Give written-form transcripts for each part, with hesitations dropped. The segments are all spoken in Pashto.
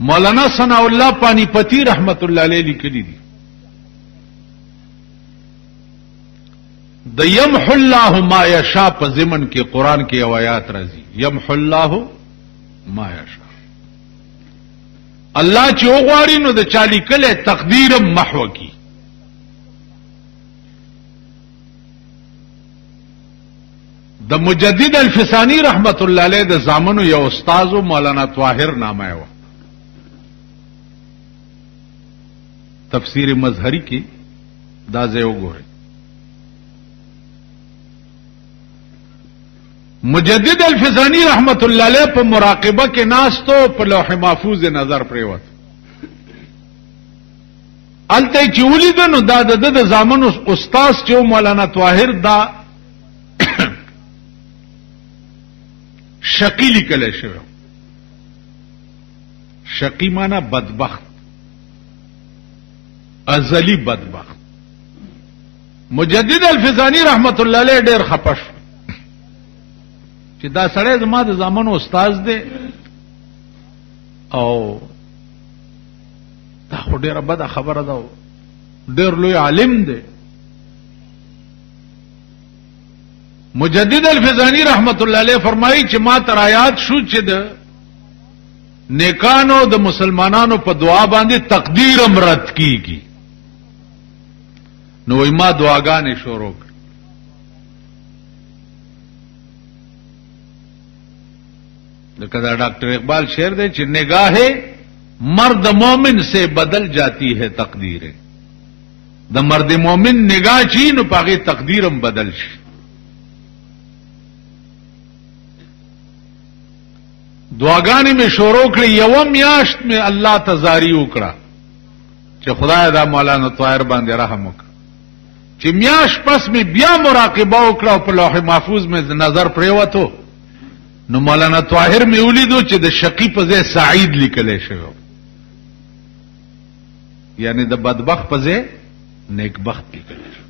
مولانا ثناء الله پانی پتی رحمت الله علیه لیکلی دي د یمحو الله ما یشاء په ضمن کې قران کې یو آیات راځي یمحو الله ما یشاء الله چې وغواړي نو د چالي کله تقدیر محو کی د مجدد الفسانی رحمت الله علیه د زامنو یو استاد مولانا طاهر نامه و تفسیر مظهری کې دا ځای وګورئ مجدد الفسانی رحمت الله علیه په مراقبه کې ناستو په لوح محفوظ نظر پریوت الته چې ولیدنو دا د زامنو استاد چې مولانا طاهر دا شقی لیکل شوی شقی معنی بدبخت ازلی بدبخت مجدد الفسانی رحمت الله علیه ډیر خپش چې دا سړی زما د زامنو استاد دی او دا خو ډیره بده خبره ده ډیر لوی عالم دی مجدد الفسانی رحمت الله علیه فرمایي چې ما تر آیات شو چې د نیکانو د مسلمانانو په دعا باندې تقدیر امرت کیږي نو ما دعاګانې شروع کړ لکه دا ڈاکٹر اقبال شعر دے چې نگاہ مرد مومن سے بدل جاتی ہے تقدیر د مرد مومن نگاہ چی نو پاغي تقدیرم بدل شي دعاګانې می شروع کړې یو میاشت می الله تزاری وکړه چې خدای دا مولانا طاهر باندې رحم وکړه چې میاش پس می بیا مراقبه وکړه او په لوح محفوظ می نظر پریوتو نو مولانا طاهر می ولیدو چې د شقی په ځای سعید لیکل شوی یعنی د بدبخت په ځای نیکبخت لیکل شوی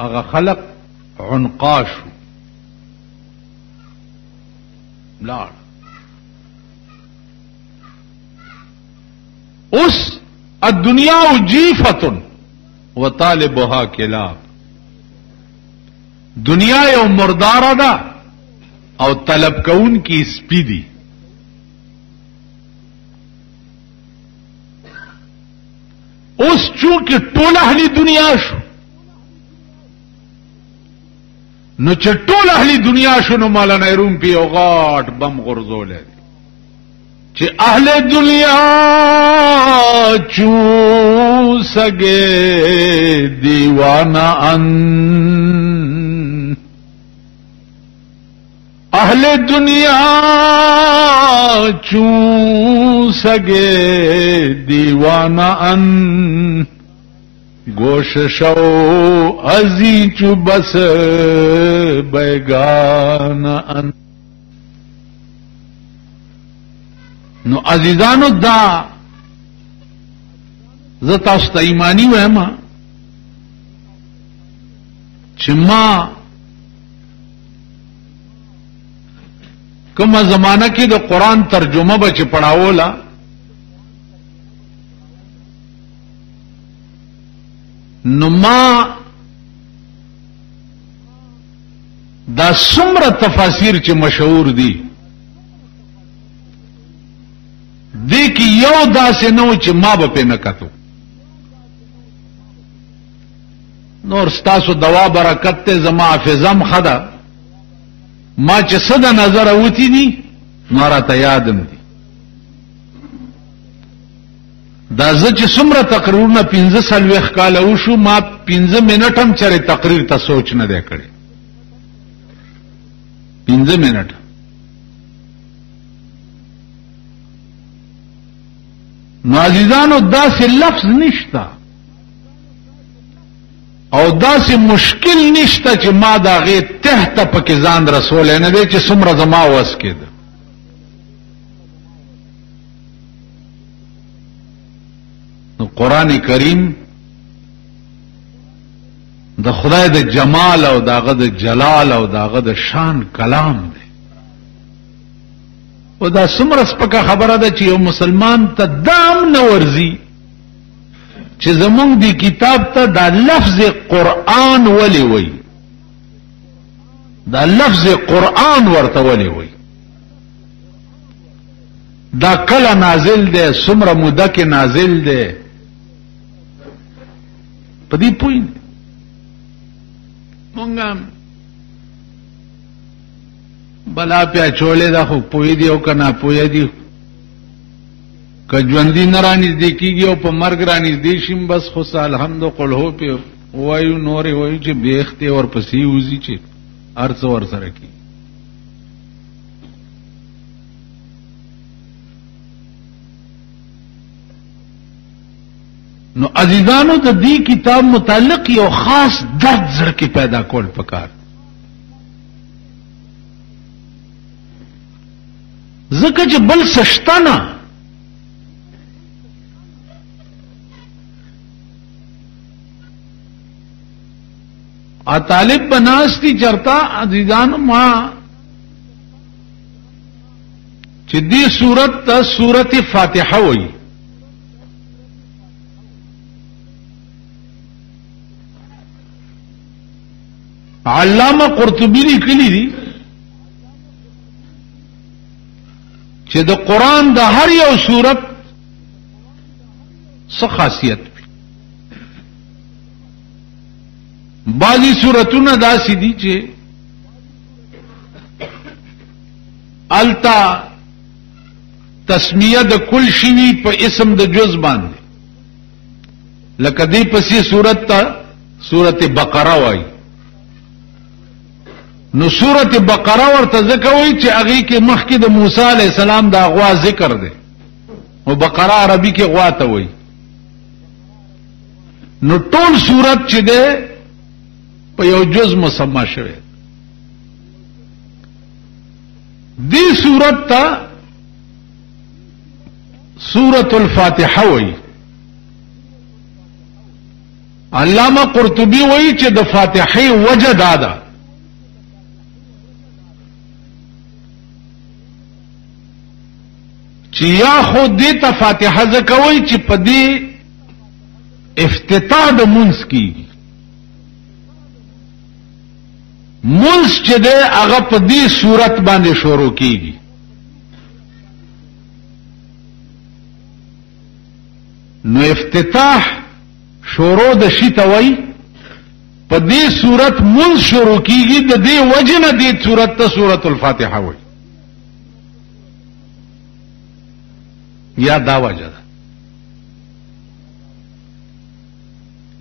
هغه خلق عنقاش لاړ اوس الدنیا جیفه وطالبها کلاب دنیا یو مرداره ده او طلب کون کی سپی دی اوس چونکه ټول اهلی دنیا شو نو چې ټول اهلی دنیا شو نو مولانا روم پی او غاټ بم غرزول چې اهل دنیا چو سگے دیوانا ان اہل دنیا چون سگے دیوانہ ان گوش شو ازی چو بس بیگانہ ان نو عزیزانو دا زتا است ایمانی ویما چې ما کومه زمانہ کې د قران ترجمه به چې پڑھاولا نو ما دا څومره تفاسیر چې مشهور دي دې کې یو داسې نو چې ما به په نکاتو نور ستاسو دوا برکت ته زما حافظم خدا ما چې صد نظر اوتی دي نوراته یادم دي دا زه چې څومره تقریرونه 15 کال وشو ما 15 منټ هم چره تقریر ته سوچ نه دی کړی 15 منټ نو عزیزانو داسې لفظ نشتا او داسې مشکل نشته چې ما دا غي تحت پکې ځان رسول نه دی چې څومره زما وس کېده نو قران کریم د خدای د جمال او داغه د جلال او داغه د شان کلام دی او دا څومره سپکه خبره ده چې یو مسلمان ته دام نه ورځي چې زمونږ دی کتاب ته دا لفظ قرآن ولی وی، دا لفظ قرآن ورته ولی وی، دا کله نازل ده، څومره موده کې نازل ده، په دې پوه نه. مونږ بلا پیا چولې دا خو پوی دی او کنا پوی دی، که ژوندي نه رانږدې کېږي او په مرګ رانږدې شي بس خو الحمد قل هو پې وایو، نورې وایو چې بیختې ورپسې وځي چې هر څه ورسره کېږي. نو عزیزانو د دې کتاب متعلق یو خاص درد زړه کې پیدا کول پکار، ځکه چې بل څه شته نه. طالب بناستی چرتا عزیزانو ما چې دې سورت ته سورت فاتحه وایي. علامه قرطبی لیکلی دي چې د قرآن د هر یو سورت څه خاصیت وي. بعضی سورتونه داسې دي چې التا تسمیه د کل شی په اسم د جز باندې، لکه دې پسې سورت ته سورت بقره وایي. نو سورت بقره ورته ځکه وایي چې هغې کې مخکې د موسی علیه السلام د غوا ذکر دی، او بقره عربي کې غوا ته وایي. نو ټول سورت چې دی په یو جز مسمى شوی. دې سورت ته سورت الفاتحه وایي. علامه قرطبي وایي چې د فاتحه وجه دا ده چې یا خو دې ته فاتحه ځکه وایي چې په دې افتتاح د منځ کېږي. منځ چې دی هغه په دې صورت باندې شروع کېږي. نو افتتاح شروع د شي ته وایي، په دې صورت منځ شروع کېږي، د دې وجه نه دې صورت ته سورت الفاتحه وایي. یا دا وجه ده،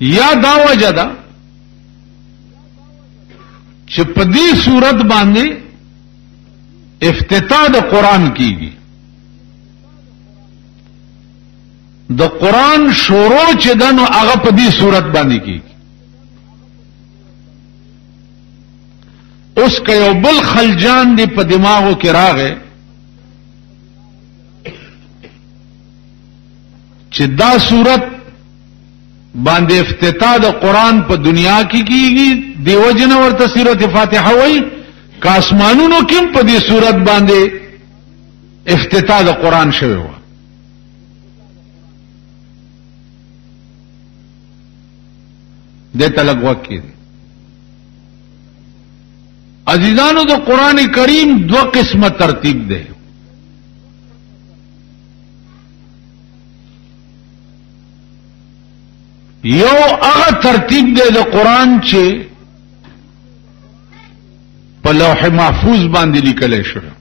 یا دا وجه ده چې په دې صورت باندې افتتاح د قرآن کیږي. د قرآن شروع چې ده نو هغه په دې صورت باندې کیږي. اوس که یو بل خلجان دی په دماغو کې راغی چې دا صورت باندې افتتاح د قرآن په دنیا کې کیږي، دیو جن ورته سورت فاتحه وایي، که اسمانونو کې په دې صورت باندې افتتاح د قرآن شوی و. دې ته لږ وخت کېږي. عزیزانو د قرآن کریم دو قسمه ترتیب دی. یو هغه ترتیب دی د قرآن چې په لوح محفوظ باندې لیکلی شوی،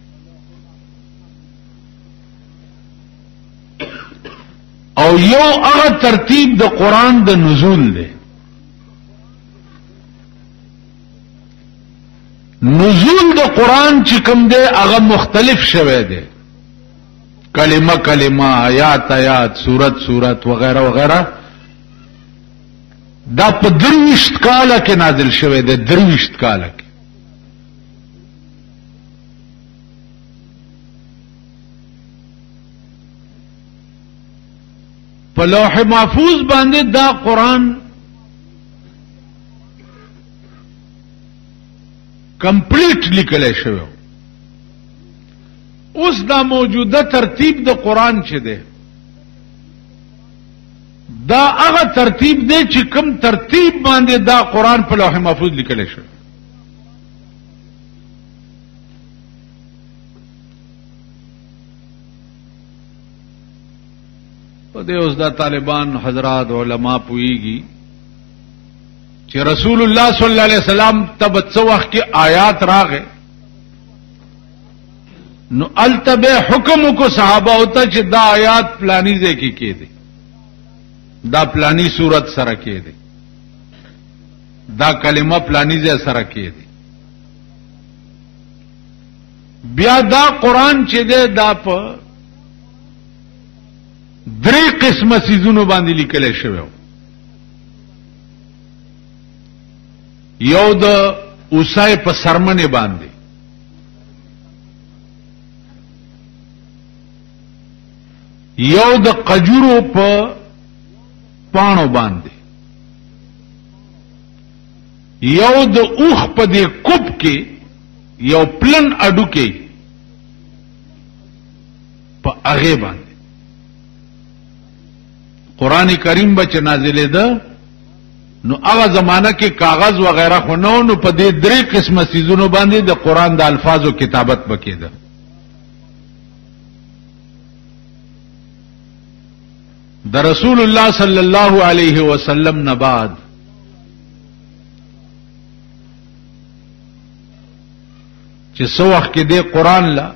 او یو هغه ترتیب د قرآن د نزول دی. نزول د قرآن چې کوم دی هغه مختلف شوی دی، کلمه کلمه، آیات آیات، سورت سورت وغیرہ وغیرہ. دا په 23 کاله کې نازل شوی دی. 23 کاله کې په لوح محفوظ باندې دا قرآن کمپلیټ لیکلی شوی. اوس دا موجوده ترتیب د قران چې دی دا هغه ترتیب دی چې کوم ترتیب باندې دا قران په لوح محفوظ لیکل شوی په دې اوس دا طالبان حضرات علما پويږي چې رسول الله صلی الله علیه وسلم تب څو وخت کې آیات راغې نو التبه حکم کو صحابه ہوتا چې دا آیات پلانی ځای کې کېدي دا پلانی صورت سره کېدي دا کلمه پلانی ځای سره کېدي بیا دا قران چې دی دا په درې قسمه سيزونو باندې لیکل شوی یو د اوسای په سرمنه باندې یو د قجورو په پانو باندې یو د اوخ په دې کوب کې یو پلن اډو کې په هغه باندې قران کریم بچ نازلې ده نو هغه زمانہ کې کاغذ وغیرہ خو نو په دې درې قسمه سيزونو باندې د قران د الفاظو کتابت وکړه د رسول الله صلی الله علیه وسلم نه بعد چې څو وخت کې د قران لا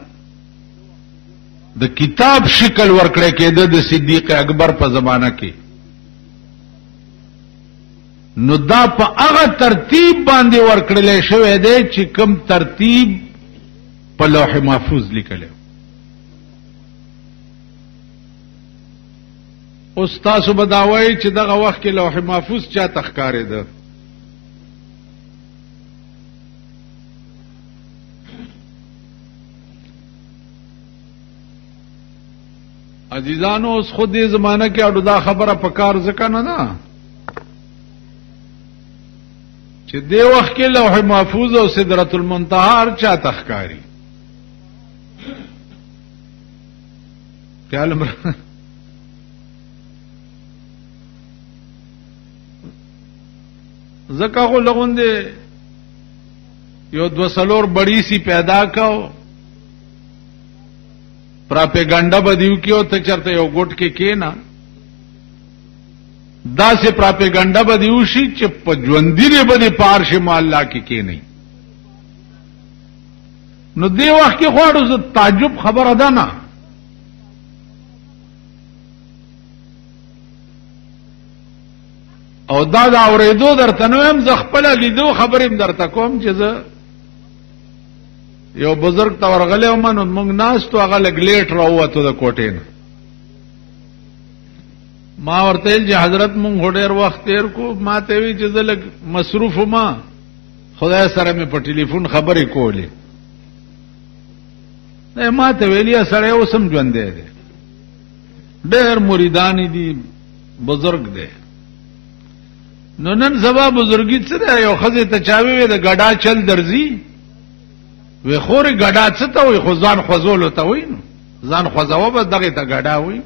د کتاب شکل ورکړی کېده د صدیق اکبر په زمانہ کې نو دا په هغه ترتیب باندې ورکړل شوی دی چې کوم ترتیب په لوح محفوظ لیکل اوس تاسو بداوی چې دغه وخت کې لوح محفوظ چا تخکارې ده عزیزانو اوس خود دې زمانہ کې اډو دا خبره پکار ځکه نه ده چې دې وخت کې لوح محفوظ او سدرۃ المنتهى چا تخکاری خیال زکه خو لغوندې یو دو سلور بڑی سی پیدا کاو پراپیګاندا بدیو کیو ته چرته یو ګټ کې کینا دا سه پراپیګاندا بدیو شي چې په ژوندۍ نه باندې پارشه مالله کې کې نه نو دی وخت کې خوړو ز تعجب خبره ده نه او دا اورېدو درته نو هم ز خپل لیدو خبرې درته کوم چې زه یو بزرگ تا ورغله ومنو مونږ ناس تو هغه لګلیټ راوته د کوټې نه ما ورته چې حضرت مونږ هډیر وخت تیر کو ما ته وی چې زلک مصروف ما خدای سره مې په ټلیفون خبرې کولې نه ما ته ویلیا سره اوسم ژوند دی ډېر مریدان دي بزرگ دی نو نن سبا بزرګی څه دی یو خزه ته چاوي د ګډا چل درځي وی خوري ګډا څه ته وي خو ځان خوځول ته وي ځان خوځاوه به دغه ته ګډا وي